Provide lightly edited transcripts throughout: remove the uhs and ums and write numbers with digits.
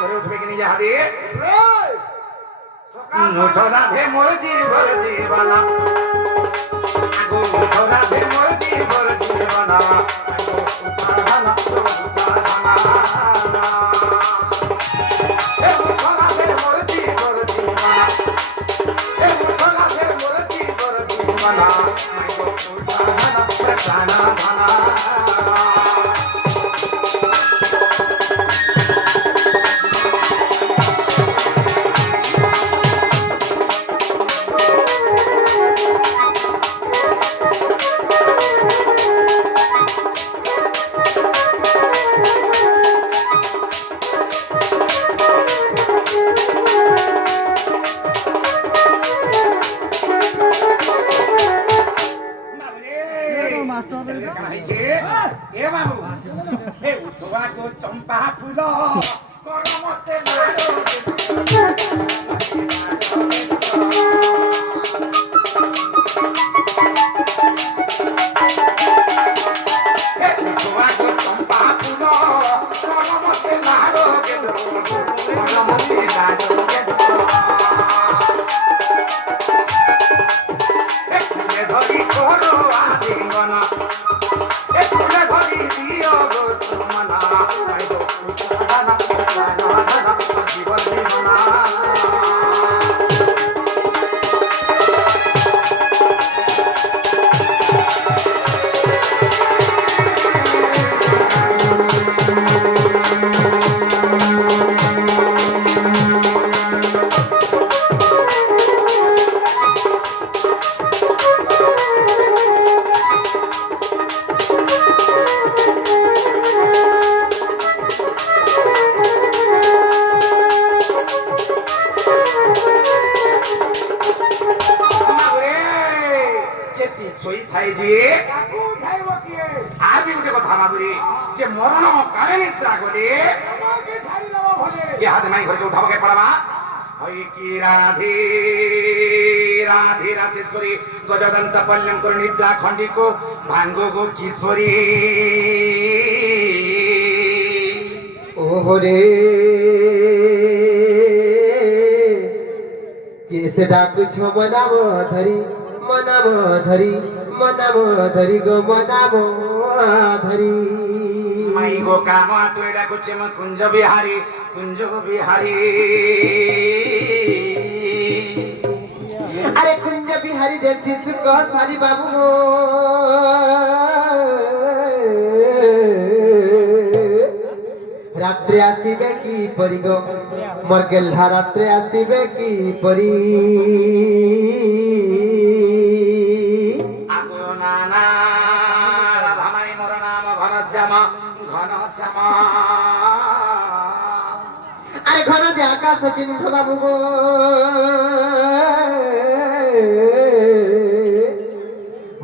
ঘরে উঠবে কি নিজে হাতে উঠো রাধে মোর জীবন জীবনা উঠো রাধে মোর জীবন জীবনা চম্পা ফুল গরমতে চম্পা ফুল গরমতে লাড়ো গরমতে লাড়ো ধরি করো আলিঙ্গন ধরি দিও গো তুমনা জীবন জীবনা মরণ কালে নিদ্রা গলে হাতে মাই ঘরকে উঠাবকে পড়াবা হই কি রাধে রাধে রাজেশ্বরী গজদন্ত পল্লম করে নিদ্রা খণ্ডিকো ভাঙ্গো গো কিশোরী ওহরে কেতে ডাকুছ মনাম ধরি মনাম ধরি মনাম ধরি গো মনাম ধরি মাই গো কাম তুই ডাকুছে ম কুঞ্জ বিহারী আরে কুঞ্জ বিহারী যেছি সুখ সারি বাবু রাত্রে আসিবে কি পরি গো মোর গেল্হা রাত্রে আসিবে কি পরি আরে ঘন যে আকাশ চিহ্ন বাবু গো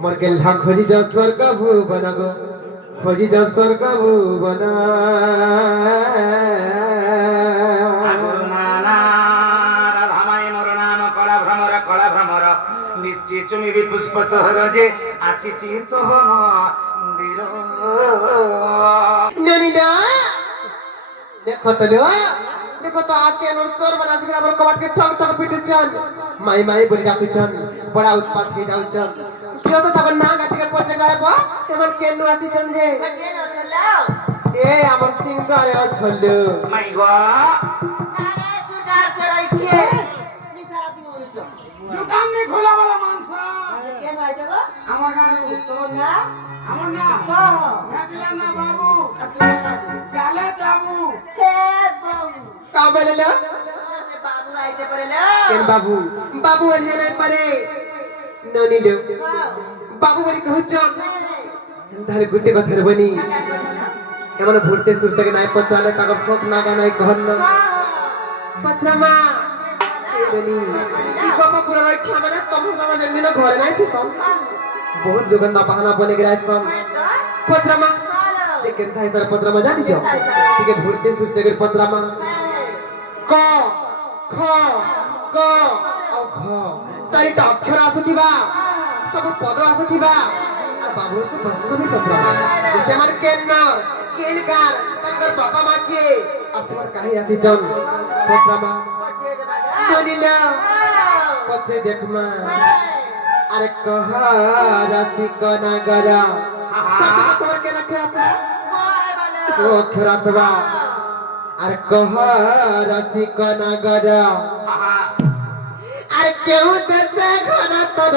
মোর গেল্হা খোঁজি যাও স্বর্গ ভুবন গো খোঁজি যাও স্বর্গ ভুবন কলা ভ্রমর নিশ্চয় চুমিবি পুষ্প তোহর যে আসিছি তো মন্দির দেখো তো দেখো তো আকে নর চোর বানা দিকে আমার কবাট কে ঠক ঠক পিটেছন মাই মাই বলি ডাকুছন বড়া উৎপাত হয়ে যাউছন কেউ তো তখন না গাটিকে পড়তে গায়ব এমন কেন আসিছন যে এ আমার সিং তো আরে ছল্ল মাই গো না তুই গার কে রাইছে নি সারা দিন বলছ দোকান নে খোলা वाला মানসা কেন আইছো গো আমার গান তোমার না আমার না তো রাখলা না বাবু তোমার না কালে বাবু হে বাবু কা বলেলো বাবু আইছে পড়েলো কেন বাবু বাবু আর হেনে পারে ননিল বাবু বলি কহছন ধারে গুটে কথার বনি এমন ভুলতে সুরতে নাই পতালে তাকর সব নাগা নাই গহন্ন পত্রমা এদনি ই গপ পুরা রক্ষা মানে তোমরা দাদা জন্মিনো ঘরে নাই থিসন বহুত দুগন না বাহানা বনে গরাই সন পত্রমা যে কেনতা ইতার পত্রমা জানি যাও ঠিক ভুলতে সুরতে গের পত্রমা ক খ গ ও ঘ চারিটা অক্ষর আসুথিবা সব পদ আসুথিবা আর বাবুর তো প্রশ্ন भी পত্রমা ସେମାନେ କେନ କେନ କାର তাঙ্গর বাবা মা কে আর তোমার কাহি আতি জন পত্রামা ননিলা পত্রে দেখমা আরে কহারাতি কনাগরা সাথে তোমার কেন খেরাতবা ও খেরাতবা আরে কহারাতি কনাগরা আরে কেউ দেশে ঘর তোর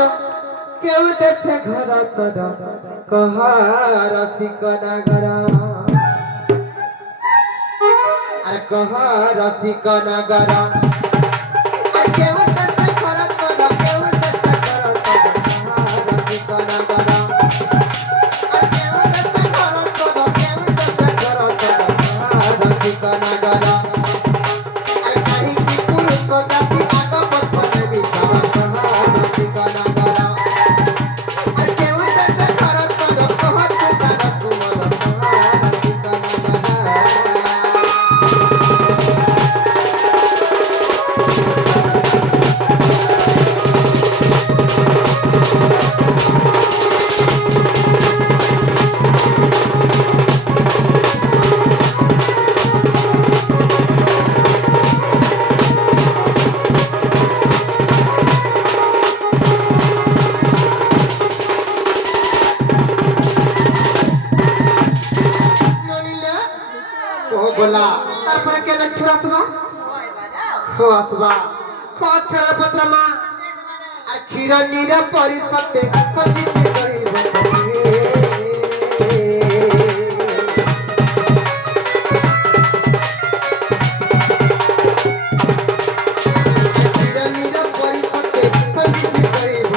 কেউ দেশে ঘর তোর কহারাতি কনাগরা আরে কহারাতি কনাগরা আরে কেউ দেশে ঘর তোর কেউ দেশে ঘর তোর কহারাতি কনাগরা আরে কেউ দেশে ঘর তোর কেউ দেশে ঘর তোর কহারাতি কনাগরা আরে কাহি কি পুরুষ তো জাতি আগ পছনে বিছানা কহারাতি কনাগরা আরে কেউ দেশে ঘর তোর কহারাতি কনাগরা কহারাতি কনাগরা ননিলা ও গোলা তারপরে কেন খেরাতবা খাওয়াতবা খাওয়াছাড়া পত্রমা আর ক্ষীর নিরা পরিষদে খজিছি রহিব ক্ষীর নিরা পরিষদে খজিছি রহিব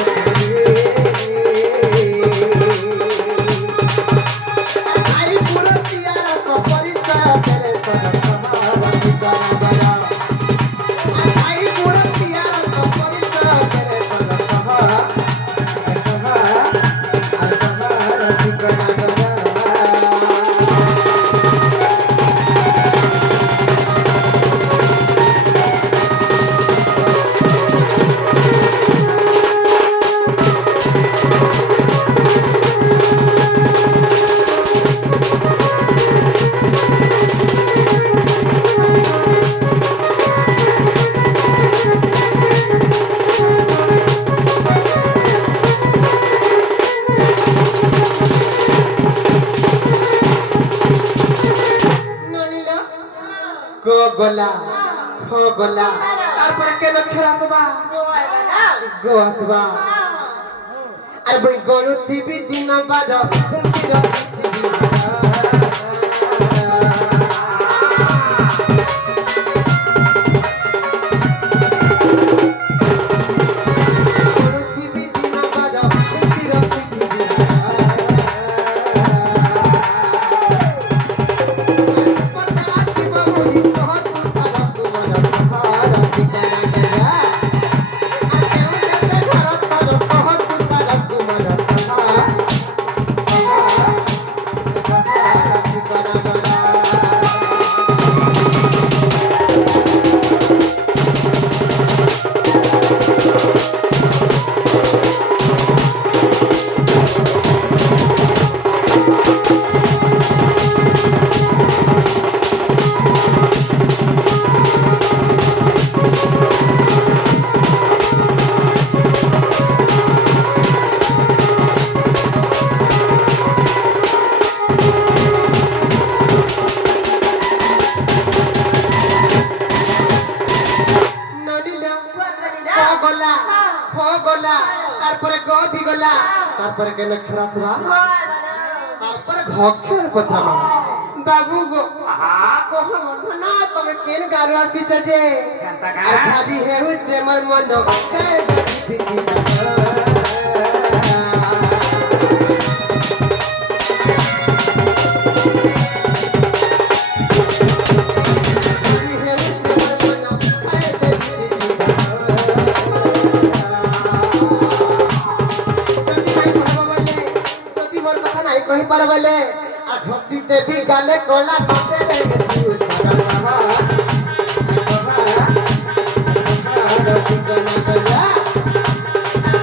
আই পুরো তিয়ারা তো পরিচয় দেলে তোর কহারাতি কনাগরা আই পুরো তিয়ারা তো পরিচয় দেলে তোর কহারাতি কনাগরা ননিলা গোলা গোলা তারপরে কেন খেরাতবা গোয়াতবা আর বই গরু টিভি দিন বাদ হুকির টিভি গরু টিভি দিন বাদ হুকির টিভি পতাতি বাবুরি কহত তারা কুমার কহারাতি কনাগরা আর কেউ দেশে ঘর তোর কহত তারা কুমার কহারাতি কনাগরা ননিলা গলা গলা তারপরে গদি গলা তারপরে কেন খেরাতবা তারপরে ঘক্ষের পত্রমা বাবু গো কহ মর্ধনা তুমি কেন গারো আসিছ যে কেনতা আর কা খাদি হেউছে মোর মন কে দিদি কহি পারবলে আর ধতি দেবী গালে কলা নদেলে তুই তারা কহারাতি কনাগরা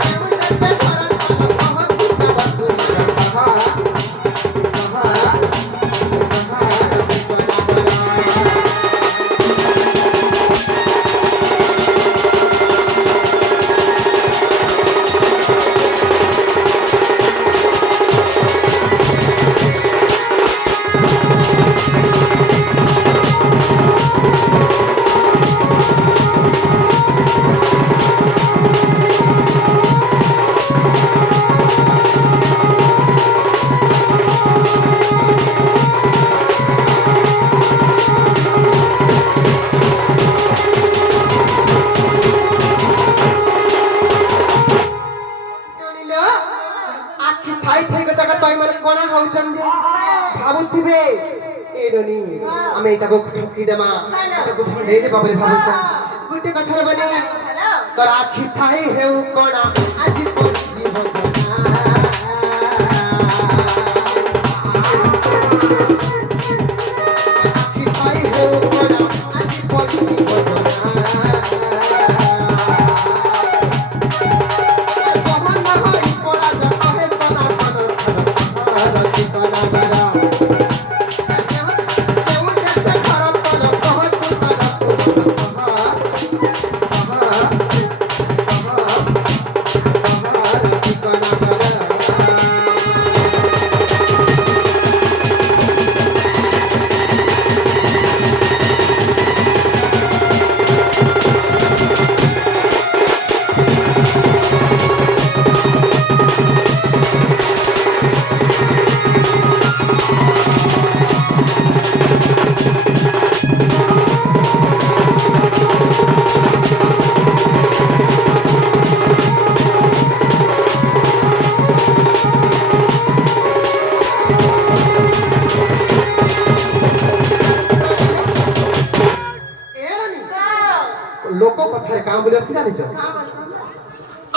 কেউ দেশে ঘর তোর কহত তারা কুমার কহারাতি কনাগরা আমি তাকে ঠকি দেমা তাকে ভণ্ডেই দেবা বলে ভাবুছ গোটে কথার বলি তোর আখি থাই হেউ কণা আজি পড়ছি ভজনা আখি থাই হেউ কণা আজি পড়ছি ভজনা কহন নহই পড়া যা কহে কণা কণা কণা কণা लोक कथार काम बोले अछि जानि छ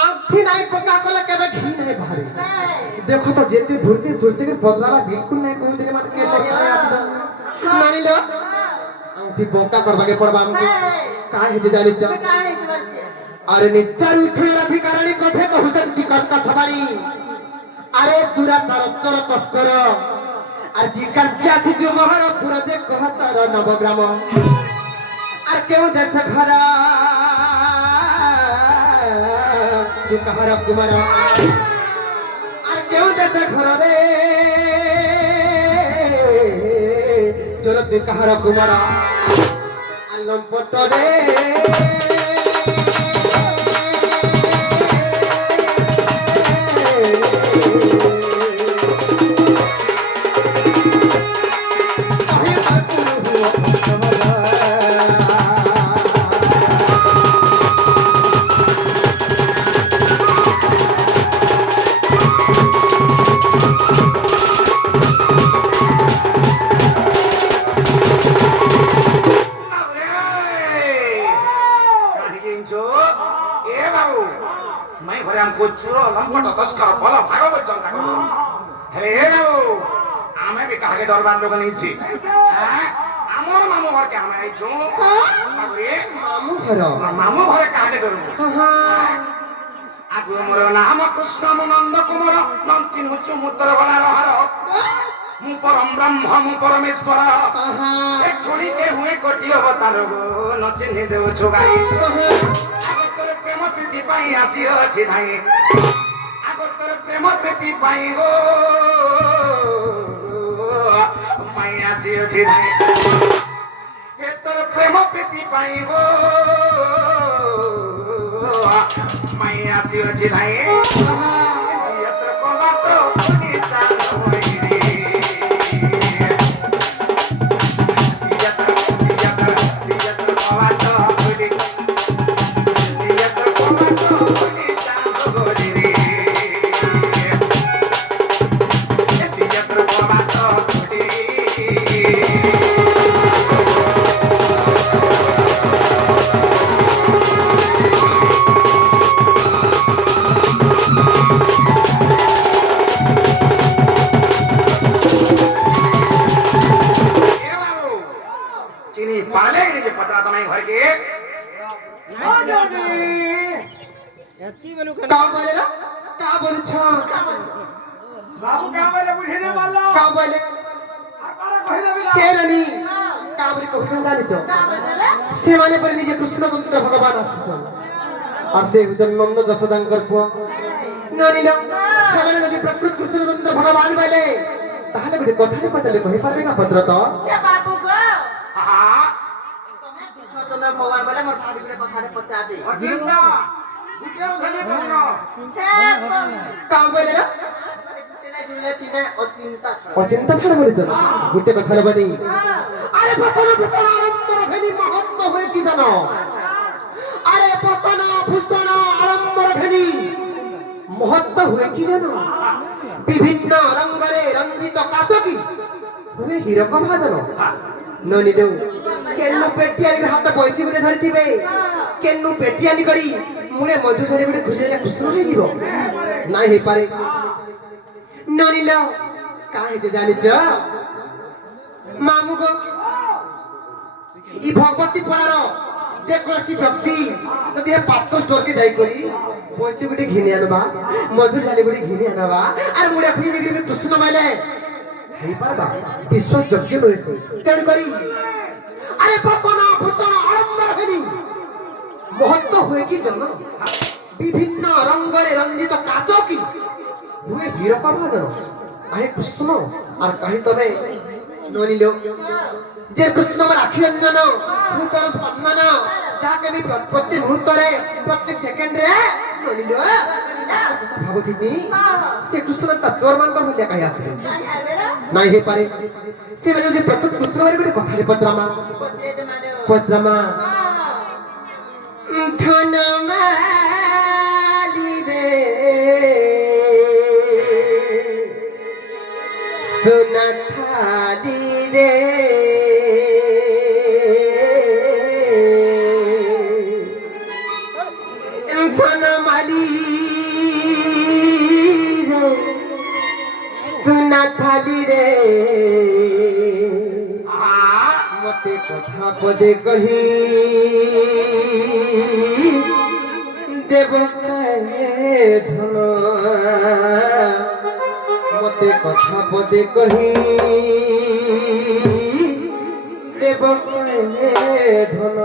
आंखी नाही पका कले केबे घी नाही बाहरे देखो तो जेते भूरते सुरते के बदलावा बिल्कुल नाही कहू जे माने के पका आती तो मानि लो आंखी बोका करबा के पड़बा हमके काहे जे जानि छ अरे नित्यार उठले अधिकारणी कथे कहउछन टिकट का छबाड़ी अरे दूरा तर चर तस्कर আর জিকান চাছি যে মহার পুরা যে कहतर नवग्राम আর কেউ দেখে ঘর তু কাহার কুমার আর কেউ দেখে ঘর রে চল তু কাহার কুমার আলম পটরে कुचुरो लंपट तस्कर बल भागवत जनता को हे बाबू आमे भी काहे दरबार लोग नहीं सी हैं हमर मामू घर के हम आई छु बाबू रे मामू घर काहे डरू आगु मोर नाम कृष्ण नंद कुमार नंचिन हुचु मुतर गला रहर मु परम ब्रह्म मु परमेश्वर एक थोड़ी के हुए कोटि अवतार गो नचिन देव छुगाई प्रेम प्रीति पाई आसी अछि धाई आगो तोर प्रेम प्रीति पाई गो पाई आसी अछि धाई ए तोर प्रेम प्रीति पाई गो पाई आसी अछि धाई यत्र कोबात नि चाल होई रे यत्र कोबात होई का बोले ना का बोले छ बाबू का बोले बुझे न वाला का बोले आकारा कहिला बिला के ननी का बोले को जानि छ से माने पर निजे कृष्ण तंत्र भगवान आछन और से जन्मंद जसोदांकर पुआ नानी लो से माने यदि प्रकृत कृष्ण तंत्र भगवान बोले ताहले बिटे कथारे पतले कहि पारबे का पत्र तो के बाबू गो हां तमे कृष्ण चंद्र भगवान बोले मोर भाभी के कथारे पचा दे अजिंदा बुके उठले बोलो का बोले ना दुले तिने अचिंता छ अचिंता छड़ बोले चल गुटे कथारे बनी अरे भूषण आरंभ भेनी महत्व होय की जानो अरे भूषण आरंभ भेनी महत्व हुए की जानो विभिन्न रंगरे रंजित काचकी हुए हीरक भाजन ନନି ଦେଉ କେନୁ ପେଟିଆନି ହାତ ବଇତି ଗୋଟେ ଧରିଥିବେ କେନୁ ପେଟିଆନି କରି ମୁଳେ ମଜୁର ଧରି ଗୋଟେ ଖୁସି ଦେଲେ କୃଷ୍ଣ ହେଇଯିବ ନାଇଁ ହେଇପାରେ ନନି ଲ କାହିଁ ଯେ ଜାଣିଛ ମାମୁଁ ଗୋ ଇ ଭଗବତୀ ପଡ଼ାର ଯେକୌଣସି ବ୍ୟକ୍ତି ଯଦି ଏ ପାତ୍ର ଷ୍ଟୋରକେ ଯାଇକରି ବଇତି ଗୋଟେ ଘିନି ଆନବା ମଜୁର ଝାଲି ଗୋଟେ ଘିନି ଆନବା ଆର ମୁଳେ ଖୁସି ଦେଇକରି କୃଷ୍ଣ ମାଇଲେ ହେଇପାରବା ବିଶ୍ୱାସ ଯୋଗ୍ୟ ନୁହେଁ ତେଣୁ କରି আরে বর্তনা ভূষণ আড়ম্বর হেনি মহত্ব হুয়ে কি জন বিভিন্ন রঙরে রঞ্জিত কাচ কি হুয়ে হীরক ভাজন আহে কৃষ্ণ আর কাহি তবে ননিল যে কৃষ্ণ আমার আখি রঞ্জন ভূতর স্পন্দন যাকে আমি প্রত্যেক মুহূর্তরে প্রত্যেক সেকেন্ডরে ননিল কথা ভাবুথিনি সে কৃষ্ণ তা চোর মানকর হইয়া কাহি আসবে নাই হে পারে সে মানে যে প্রত্যেক কৃষ্ণ মানে গোটে কথারে পত্রামা পত্রামা ধনমালি রে সোনা থালি রে ধনমালি রে সোনা থালি রে মতে কথা পদে কহি দেব ধন মতে কথা পদে কহি দেব ধন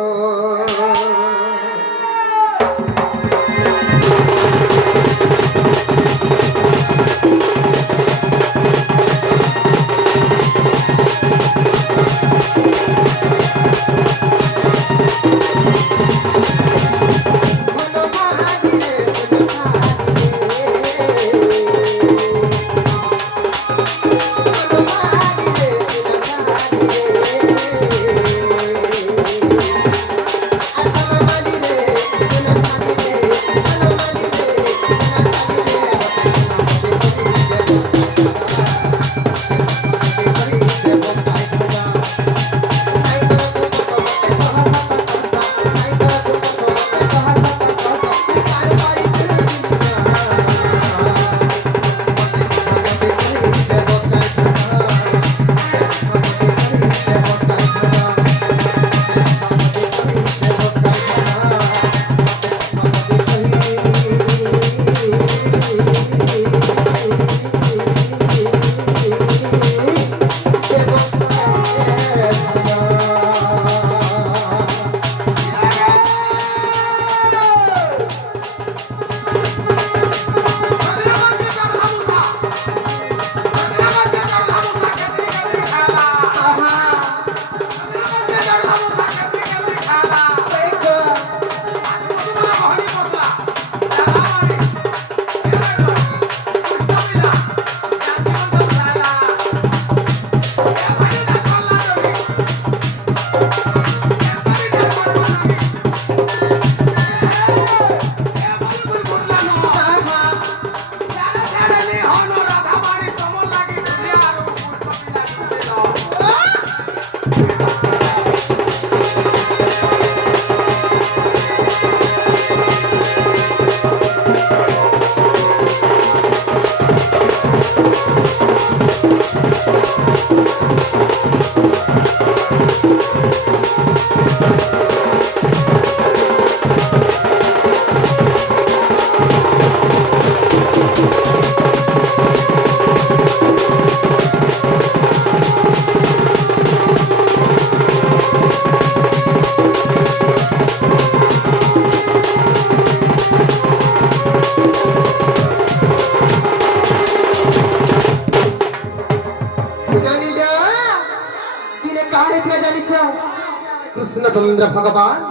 कृष्णचंद्र भगवान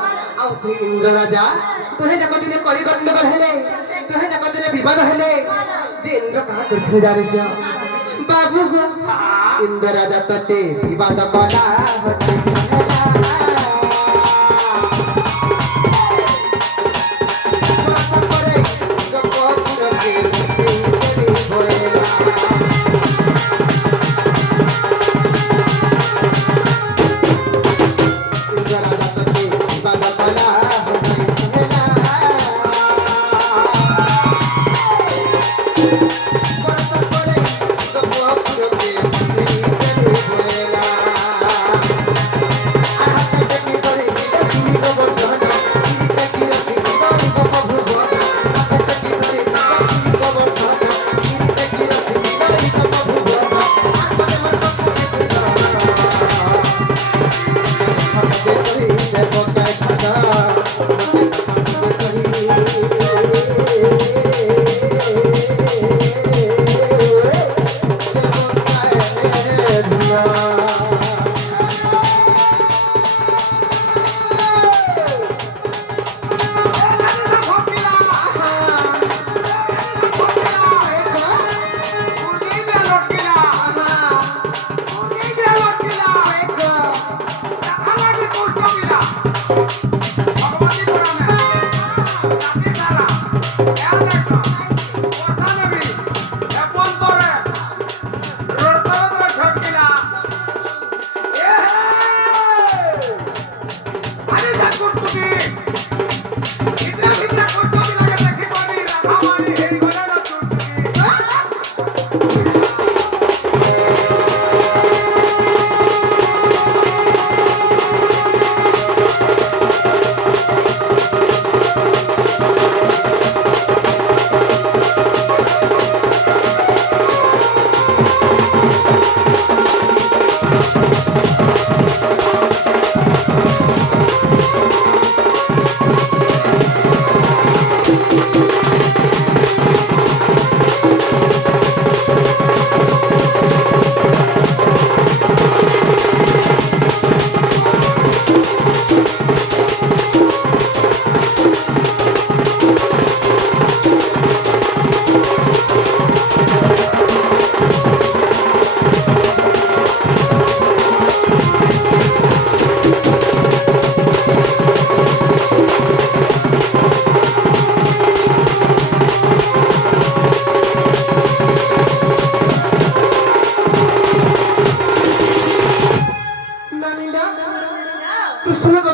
आउ इंद्र राजा तुहे जाक दिने कली गंडगोल हेले तुहे जाक दिने विवाद हेले जे इंद्र कहा करथे जानि छ बाबू गो इंद्र राजा तते विवाद कला हटे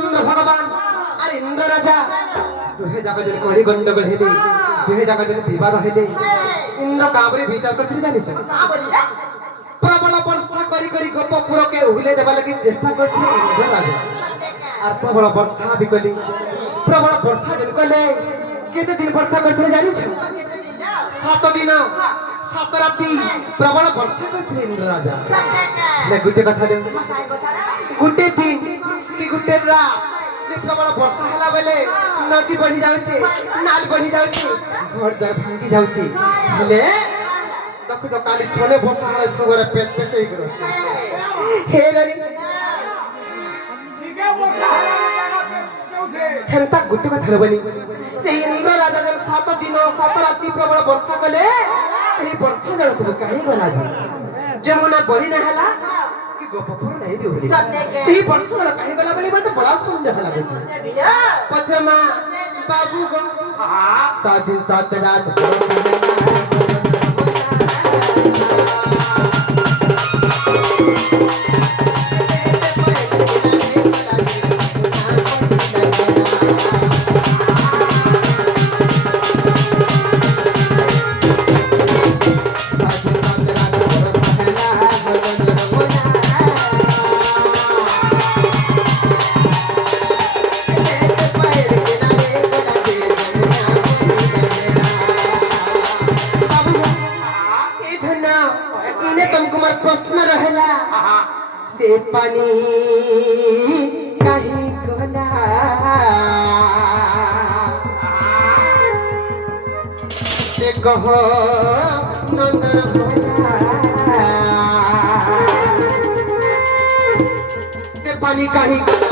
কৃষ্ণচন্দ্র ভগবান আর ইন্দ্র রাজা দুহে যাক যেন কলি গন্ডগোল হেলে দুহে যাক যেন বিবাদ হেলে ইন্দ্র কাবরে বিচার করতে জানিছ প্রবল বর্ষা করি করি গোপপুরকে উহিলে দেবা লাগি চেষ্টা করতে ইন্দ্র রাজা আর প্রবল বর্ষা বি কলি প্রবল বর্ষা যেন কলে কেতে দিন বর্ষা করতে জানিছ 7 দিন 7 রাতি প্রবল বর্ষা করতে ইন্দ্র রাজা না গুটে কথা দে গুটে দিন কি গুটে রাত যে প্রবল বর্ষা হেলা বেলে নদী বঢ়ি যাচ্ছে নাল বঢ়ি যাচ্ছে ঘর দ্বার ভাঙ্গি যাচ্ছে হেলে দেখো তো কালি ছনে বর্ষা হেলা সগরে পেট পেচেই গরো হে রানী ঠিকই বসা হলো জায়গা কেউছে হেন্তা গুটে কথা বলি সেই ইন্দ্র রাজা যেন 7 দিন 7 রাতি প্রবল বর্ষা কলে এই বর্ষা জল ସବୁ কাহি গলা যে যমুনা বঢ়ি না হেলা কি গোপপুর নাই বি বলি এই বর্ষা জল কাহি গলা বলি মতে বড় সুন্দর লাগুছে পথমা বাবু গো सात दिन सात रात प्रश्न रहेला से पानी कहीं गला से कहो नंदन भोला से पानी कहीं गला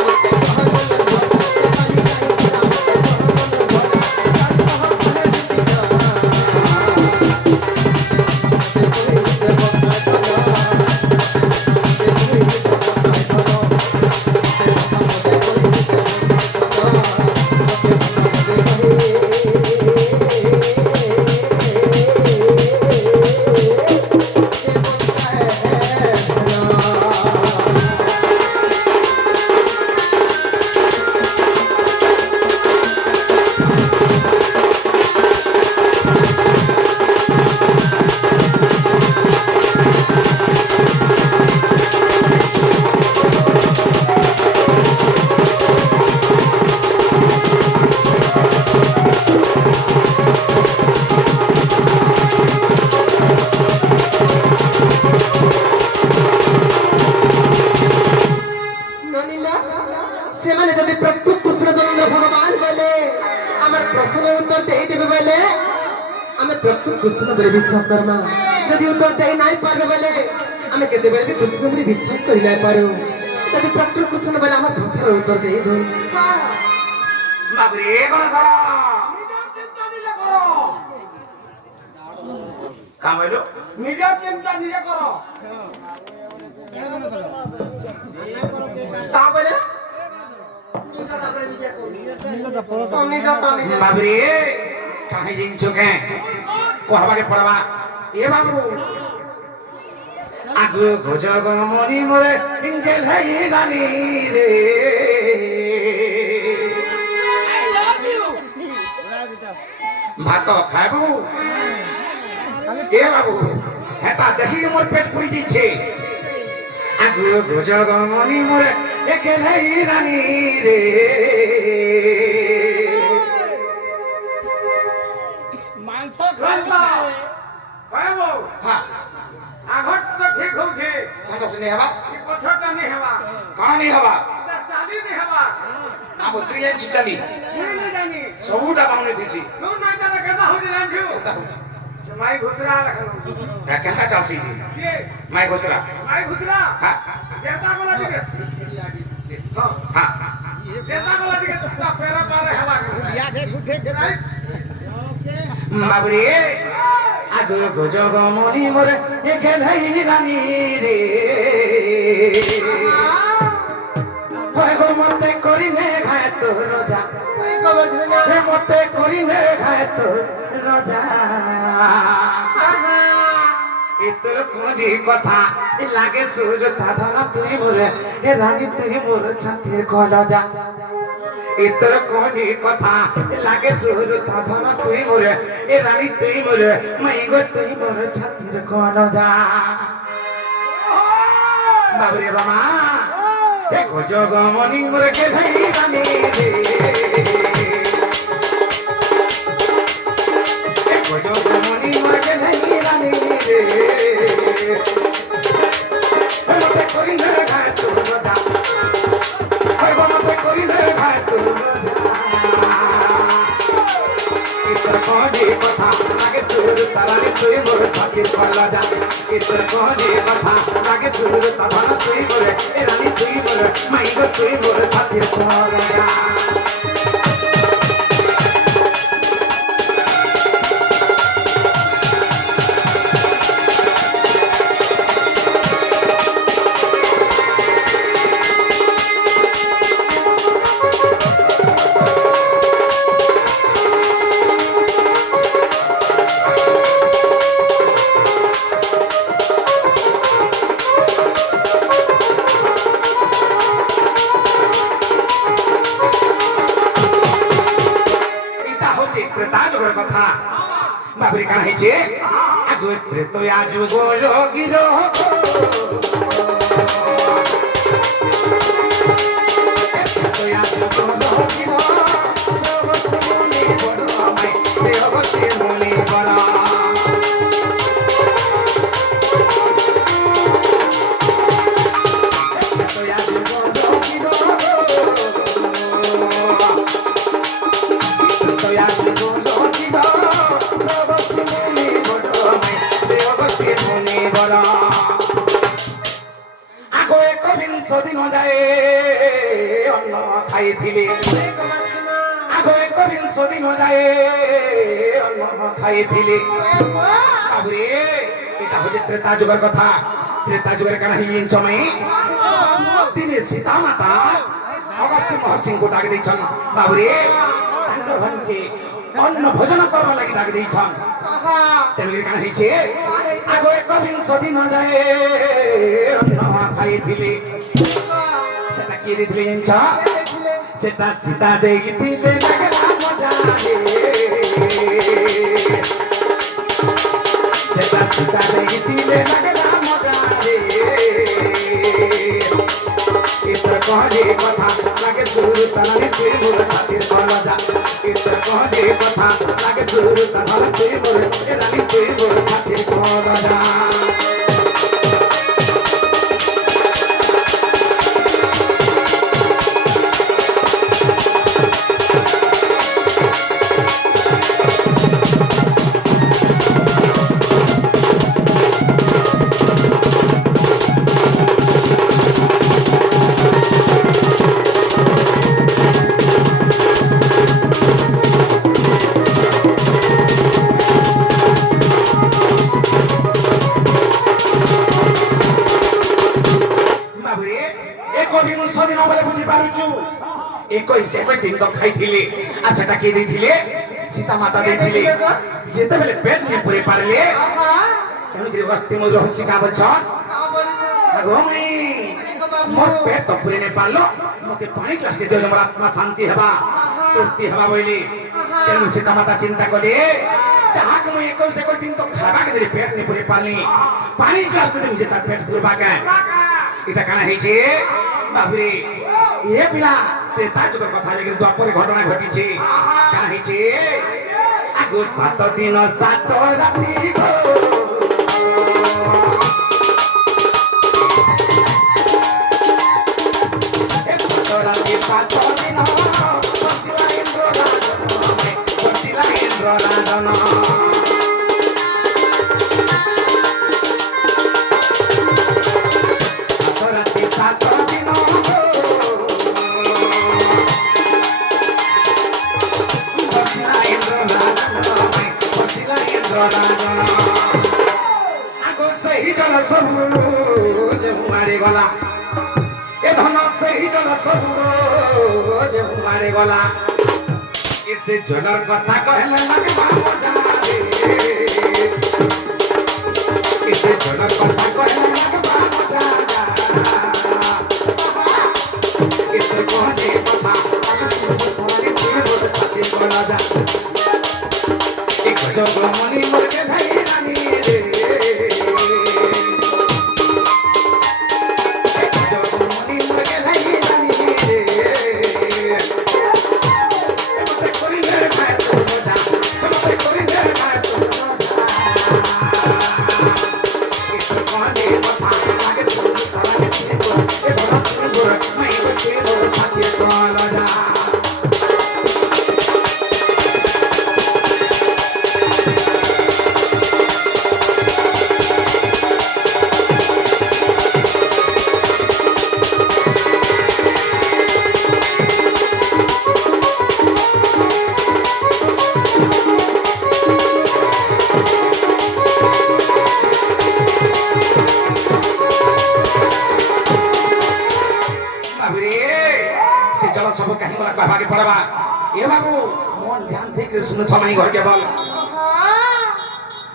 कृष्ण बरे विश्वास करमा यदि उत्तर दे नहीं पारबे बोले हमें केते बेले कृष्ण बरे विश्वास करि नहीं पारो यदि प्रकृत कृष्ण बोले हम प्रश्न उत्तर दे दो बाबरे कोन सारा নিজের চিন্তা নিজে করো काम হইলো নিজের চিন্তা নিজে করো का बोले बाबरे काहे जिंचो के कहबाके पड़वा ए बाबू आगु गजग मनी मोरे इंजेल है नानी रे भात खाबू ए बाबू हेता देखि मोर पेट पुरी जिछे आगु गजग मनी मोरे एकेल है नानी रे মাংস খাইবা খাইবো हां আগত তো ঠিক হউছে काटा से नहीं हवा কি পছটা নি হেবা कहां नहीं हवा তা চালি নি হেবা अब तू ये चली কি নি জানি सबूटा पाउने थीसी তুই নাই তা কেনা হই রাখু केता होची মাই ঘুসরা রাখলো या केता चलसी जी কি माय घोसरा মাই ঘুসরা हां যেটা গলা দিকে हां যেটা গলা দিকে তোটা পেরা পারে হেলা ইয়াকে গুঠে গেলাই बाबरे आगो गजग मनी मोरे ए खेलै रानी रे होय गो मते करिने घाय तो रोजा हे मते करिने घाय तो रोजा এ তোর কোনি কথা এ লাগে সুর ধাধনা তুই মোরে এ রানী তুই মোর ছাতির কলজা এ তোর কোনি কথা এ লাগে সুর ধাধনা তুই মোরে এ রানী তুই মোরে মাই গো তুই মোর ছাতির কলজা বাবরে বাবা দেখো জগমনি মোরে কে ভাই রানী রে দেখো জগমনি মোরে কে ভাই রানী রে মতে করি না গায় তোর মজা হয় মতে করি না গায় তোর মজা ইতর কোনি কথা আগে সুর তারানি তুই মোর ছাতির কলজা ইতর কোনি কথা আগে সুর তারানি তুই মোর এ রানী তুই মোর মাই গো তুই মোর ছাতির কলজা ত্রেতাযুগের কথা বাবরি কানা হয়েছে আগো ত্রেতয়াযুগ যোগীর ত্রেতয়াযুগ যোগীর সবসমনে বড় আমায় সে অবশ্যই মনে বড় ত্রেতয়াযুগ যোগীর দিন যায় অন্ন খাইছিলে আগে 120 দিন যায় অন্ন খাইছিলে বাবরে এটা হচ্ছে ত্রেতা যুগের কথা ত্রেতা যুগের কাহিনী সময় তিনি সীতা মাতা অগস্ত্য মহর্ষিଙ୍କୁ ডাকি ଦେଇଛନ୍ বাবরে ତାଙ୍କ ଘରକେ অন্ন ভোজন করবার লাগি ডাকি ଦେଇଛନ୍ তেমনি কানা হইছে আগে 120 দিন যায় অন্ন খাইছিলে সেটা কি দিলে জানছ সেটা সীতা দেইছিলে লাগলা মজা রে সেটা সীতা দেইছিলে লাগলা মজা রে ইতর কোনি কথা লাগে সুর তারানি তুই মোর ছাতির কলজা ইতর কোনি কথা লাগে সুর তারানি তুই মোর রানী তুই মোর ছাতির কলজা দিন তো খাইছিলে আর সেটা কে দিয়েছিলে সীতা মাতা দিয়েছিলে যেতেবেলে পেট নিয়ে পড়ে পারলে কেন গৃহস্থী মজুর হচ্ছে কা বলছ মোর পেট তো পুরে নেই পারলো মতে পানি গ্লাস দিয়ে দিও মোর আত্মা শান্তি হবা তৃপ্তি হবা বইলি কেন সীতা মাতা চিন্তা করে যাহাকে মুই 21 দিন তো খাবাকে দিলে পেট নিয়ে পড়ে পারলি পানি গ্লাস দিয়ে নিজে তার পেট পুরবা গায় এটা কানা হয়েছে বাবরে এ পিলা ত্রেতা যুগের কথা লেগে দ্বাপরে ঘটনা ঘটিছে কানা হয়েছে আগো 7 দিন 7 রাতি গো গলা এ ধন সেই জল সবু যে মারে গলা এসে জলর কথা কহলে লাগে মজা রে से जोन कथा कहला लगबा मजा इतर कोने कथा थारे तीर छाती कोना जा एक जग मनी मरके धाई रानी रे एक जग मनी मरके धाई रानी रे मते कोरी रे भाई तो मजा मते कोरी रे भाई तो मजा इतर कोने कथा लागे तो थारे तीर ए बड़ा तीर मैं तीर छाती कोना जा सब कहीं वाला कहवा के पड़वा ए बाबू मन ध्यान दे के सुन थमाई घर के बोल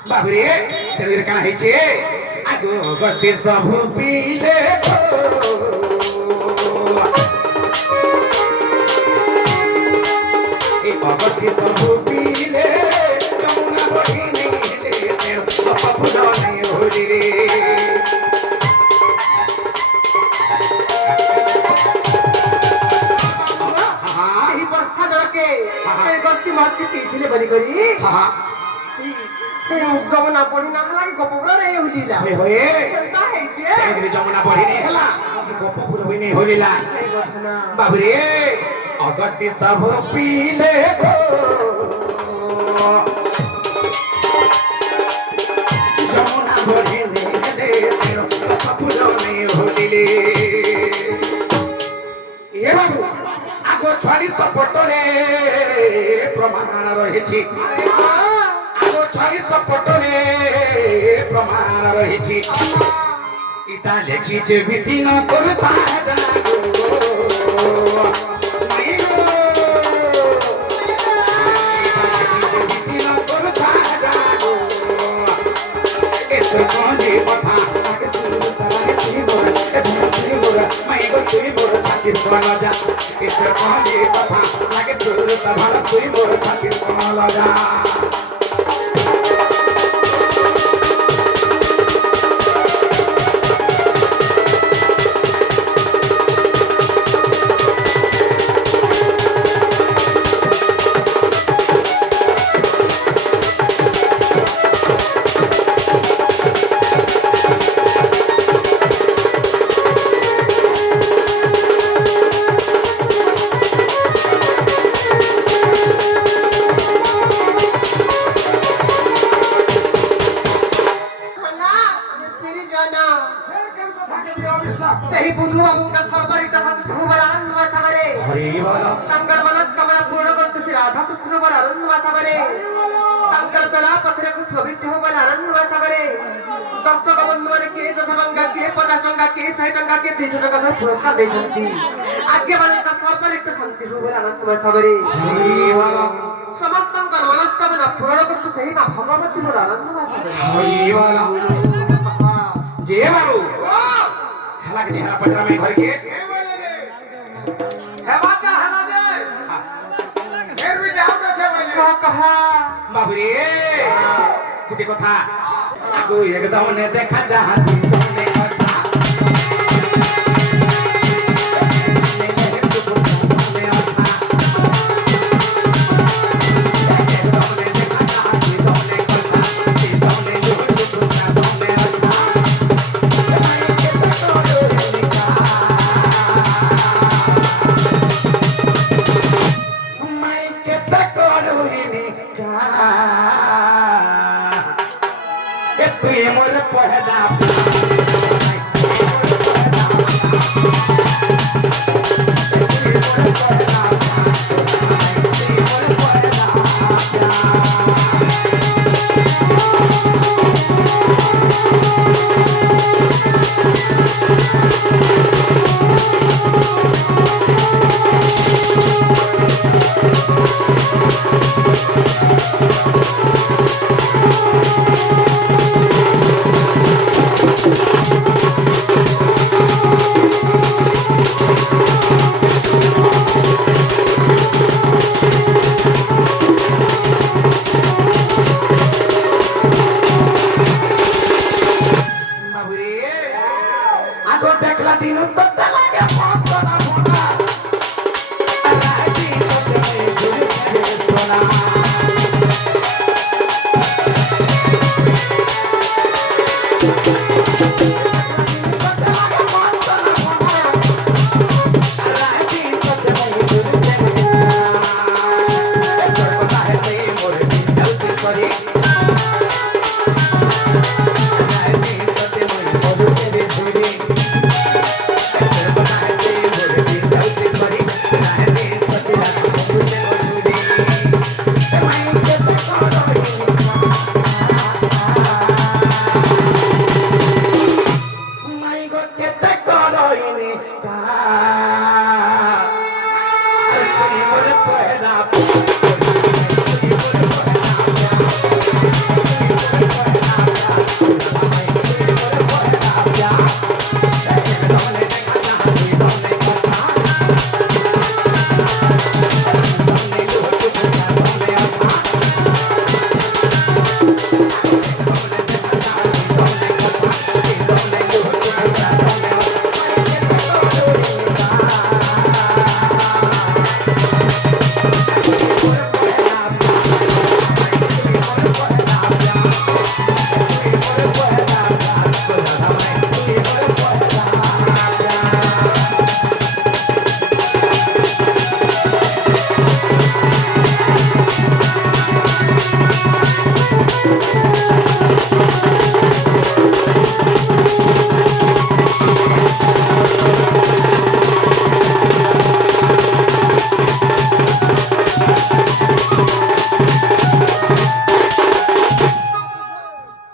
बाबू रे तेरे कना है छे आगो गस्ते सब पीले को ए गस्ते सब पीले जमुना बही नहीं ले तेरे बाबू नहीं होली रे मार्केट पीथिले बनी करी हां जमुना पड़ी ना हला की गपपुरा रे होलीला हे होए का है जे तेरे जमुना पड़ी नहीं हला कि गपपुरा भी नहीं होलीला बाबू रे अगस्ती सब पीले को जमुना पड़ी नहीं ले तेरे गपपुरा नहीं होलीले ए बाबू आगो छाड़ी सपोटले प्रमाण रहिछि आगो छाड़ी सपोटले प्रमाण रहिछि इटा लेखिछे भीति न करता जागो माइरो इटा लेखिछे भीति न करता जागो एतो कोने कथा आके सुनता रे तुई मोर माइरो तुई मोर छाती सोना जा इतर कोने कथा लागे सुरता भाला तुई मोर छाती सोना जा सही बुधु बाबू का सरबारी तहन धुमरा आनंद माथा करे हरि बोल कंकर बनत कमला पूर्ण करते राधा कृष्ण पर आनंद माथा करे कंकर तला पथरे को सोभित हो पर आनंद माथा करे दर्शक बंधु माने के दशभंगा के 50 टंका के 60 टंका के 200 टका का पुरस्कार देछंती आगे वाले का सरबारी तो शांति हो पर आनंद माथा करे हरि बोल समस्तंकर मनस्कामना पूर्ण करते सही मा भगवती पर आनंद माथा करे हरि बोल जे बाबू हला के हला पटरा में घर के हेवा का हला दे फिर भी जाऊ न छे मैंने का कहा बाबू रे कुटी कथा आगो एकदम ने देखा चाहती तुमने कथा तुई मोर पहला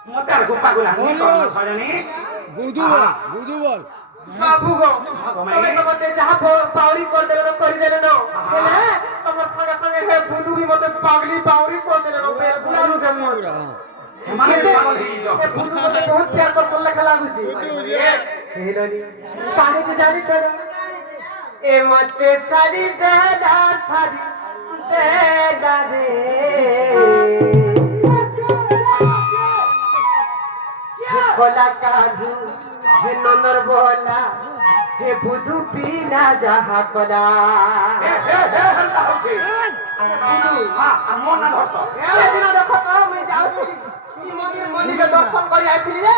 মতে আর গোপা গুলা নি কোন সজনি বুধু বল বুধু বল বাবু গো তুমি তো মতে যাহা পাউরি করে দেলে করে দেলে না হেলে তোমার সঙ্গে সঙ্গে হে বুধু বি মতে পাগলি পাউরি করে দেলে না বের বুলারু কেমন মানে পাগল হই যাও এ বুধু মতে বহুত প্যার করে তোলে খেলা বুঝি হে নানি কানে যে জানি চল এ মতে সারি দে দা সারি দে দা রে बोला काढू हे नंदर बोला हे बुधू पीला जहा कोला হেলতা হচ্ছে হ্যাঁ আর মন না ধরতো সেদিন দেখো তো আমি যাউছিলি ই মন্দিরে দর্শন করি আইছিলি যে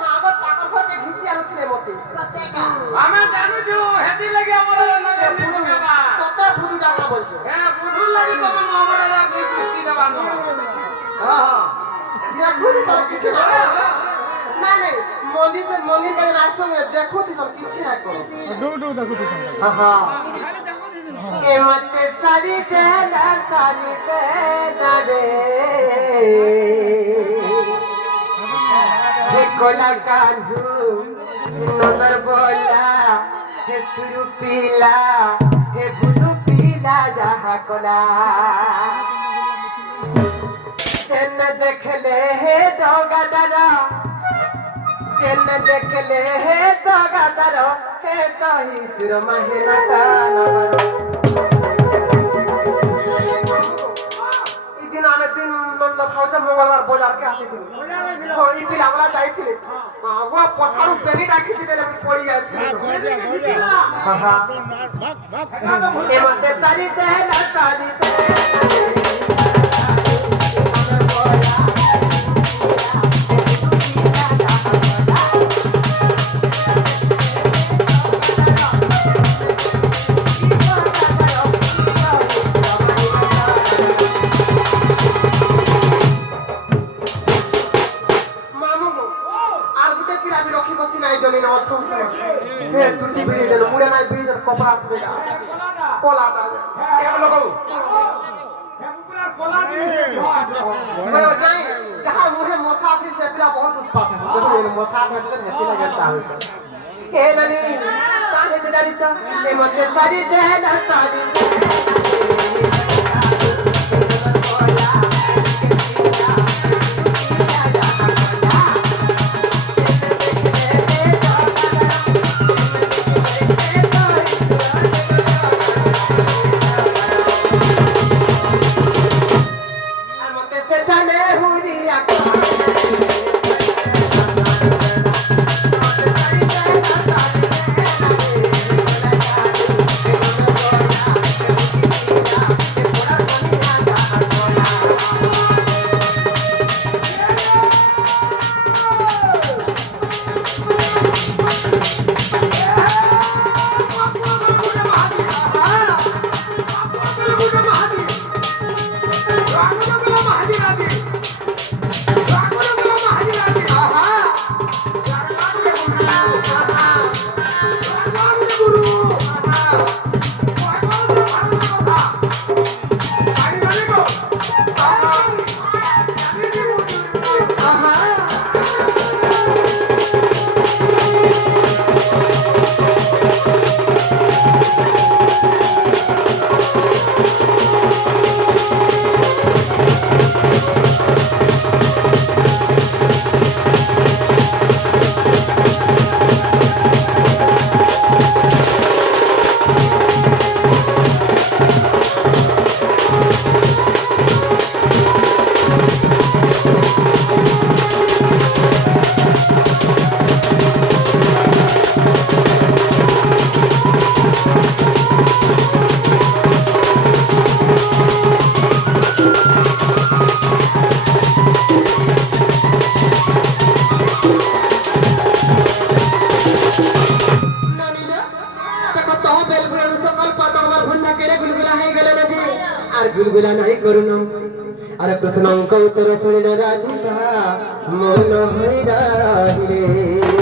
মা আগর টাকা খতে ঘিচি আনছিলে মতে সত্যেকা আমি জানুছু হেতি লাগি আমার সতে বুধু টাকা বলছো হ্যাঁ বুধুর লাগি তোমার আমার লাগি কুস্তি দেবানো হ্যাঁ দেখো তো কিছু না না মন্দির কাছে আসলে দেখো তো সব কিছু না করো হ্যাঁ হ্যাঁ এ মতে সারি দে না রে हे कोला कान्हू नंदर बोला हे सुरु पीला हे बुधु पीला जहा कोला चेन देखले हे दोगादारा चेन देखले हे दोगादारा हे दही चिर महेनटा नबर इदिन आने दिन नंद भाउज मंगलवार बाजार के आसीथिले होई पिला वाला जाईथिले वो पछाड़ू पेनी डाकी देले पड़ी जाईथिले हां हां ए मते तारी देला तारी तुटी बिड़ी देलो मुरे नाई बिड़ी देलो कपड़ा देगा कोलाटा কেমন লোক হেমপুরার কলা দিছে मैं नहीं जहां मुहे मोछा थी से पिला बहुत उत्पात है देखो ये मोछा है तो हेती लगे तावे ए ननी काहे जदारी च ए मते सारी देला सारी আর গুলগুলা নাই করুন আর প্রশ্ন অঙ্ক উত্তর শুনিল রাধিকা মন হইরা রে